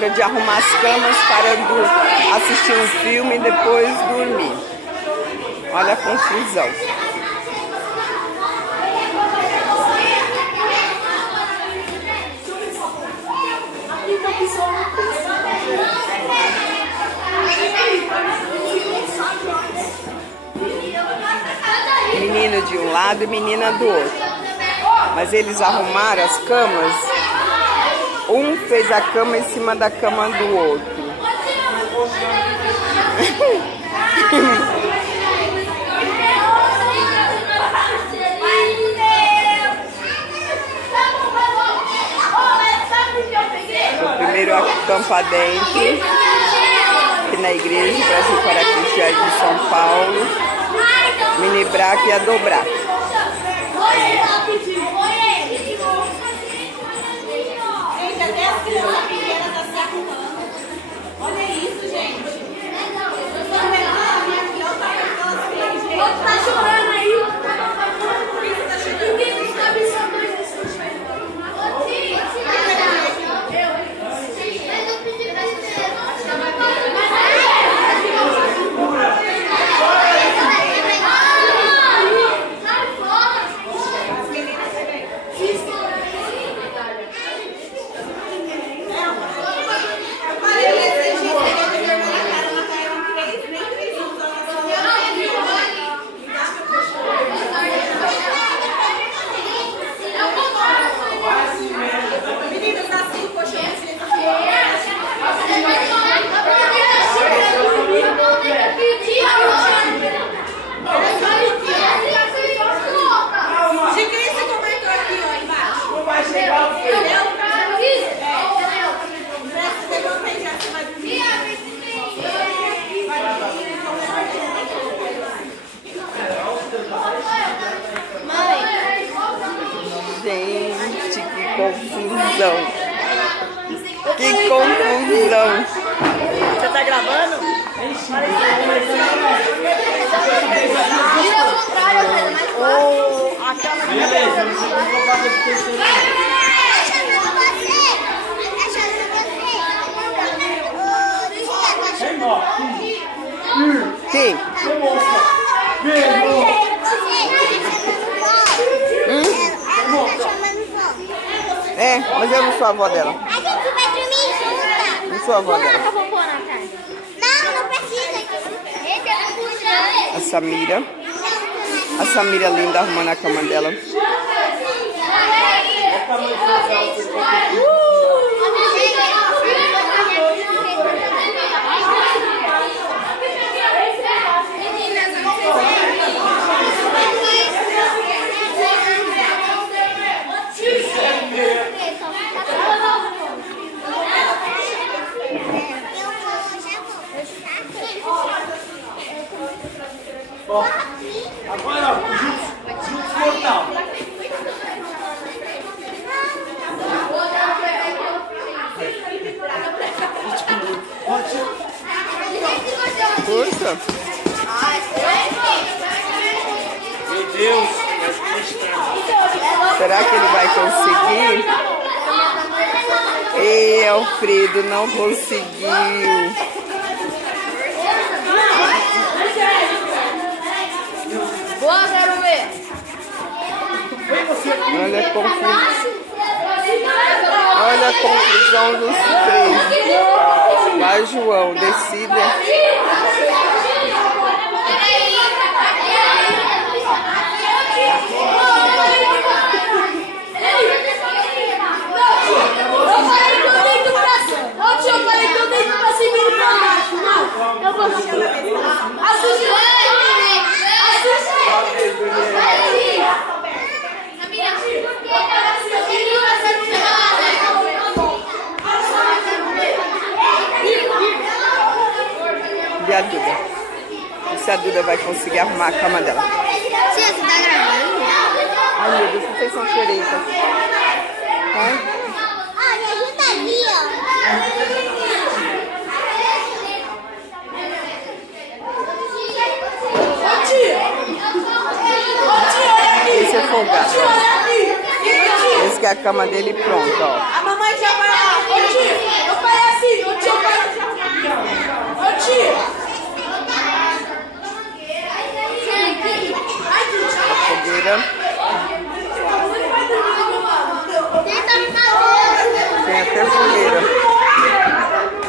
hora de arrumar as camas para assistir um filme e depois dormir. Olha a confusão. Menino de um lado e menina do outro. Mas eles arrumaram as camas. Um fez a cama em cima da cama do outro. O primeiro acampadente aqui na Igreja Brasil para Cristianos de São Paulo. Mini Braca e a dobrar. Olha isso, gente. Tá chorando aí. Ninguém não sabe sua mãe. Gente, que confusão. Que confusão. Você tá gravando? A Quem? É, mas eu não sou a avó dela. A gente vai dormir junto. Não sou a avó dela. Não precisa. A Samira. A Samira linda arrumando a cama dela. Agora, juntos mortal. Força. Meu Deus. Será que ele vai conseguir? Ei, Alfredo, não conseguiu. Boa, quero ver. Olha a confusão. Olha a confusão dos três. Vai, João, decida. E a Duda? Se a Duda vai conseguir arrumar a cama dela. Tia, você tá gravando? Ai, meu Deus, vocês são xerecas. Ai. Ó, me ajuda ali, ó. Esse é folgado. Esse que é a cama dele pronta, ó. A mamãe já vai lá. Ô tio, eu falei assim. Instagram.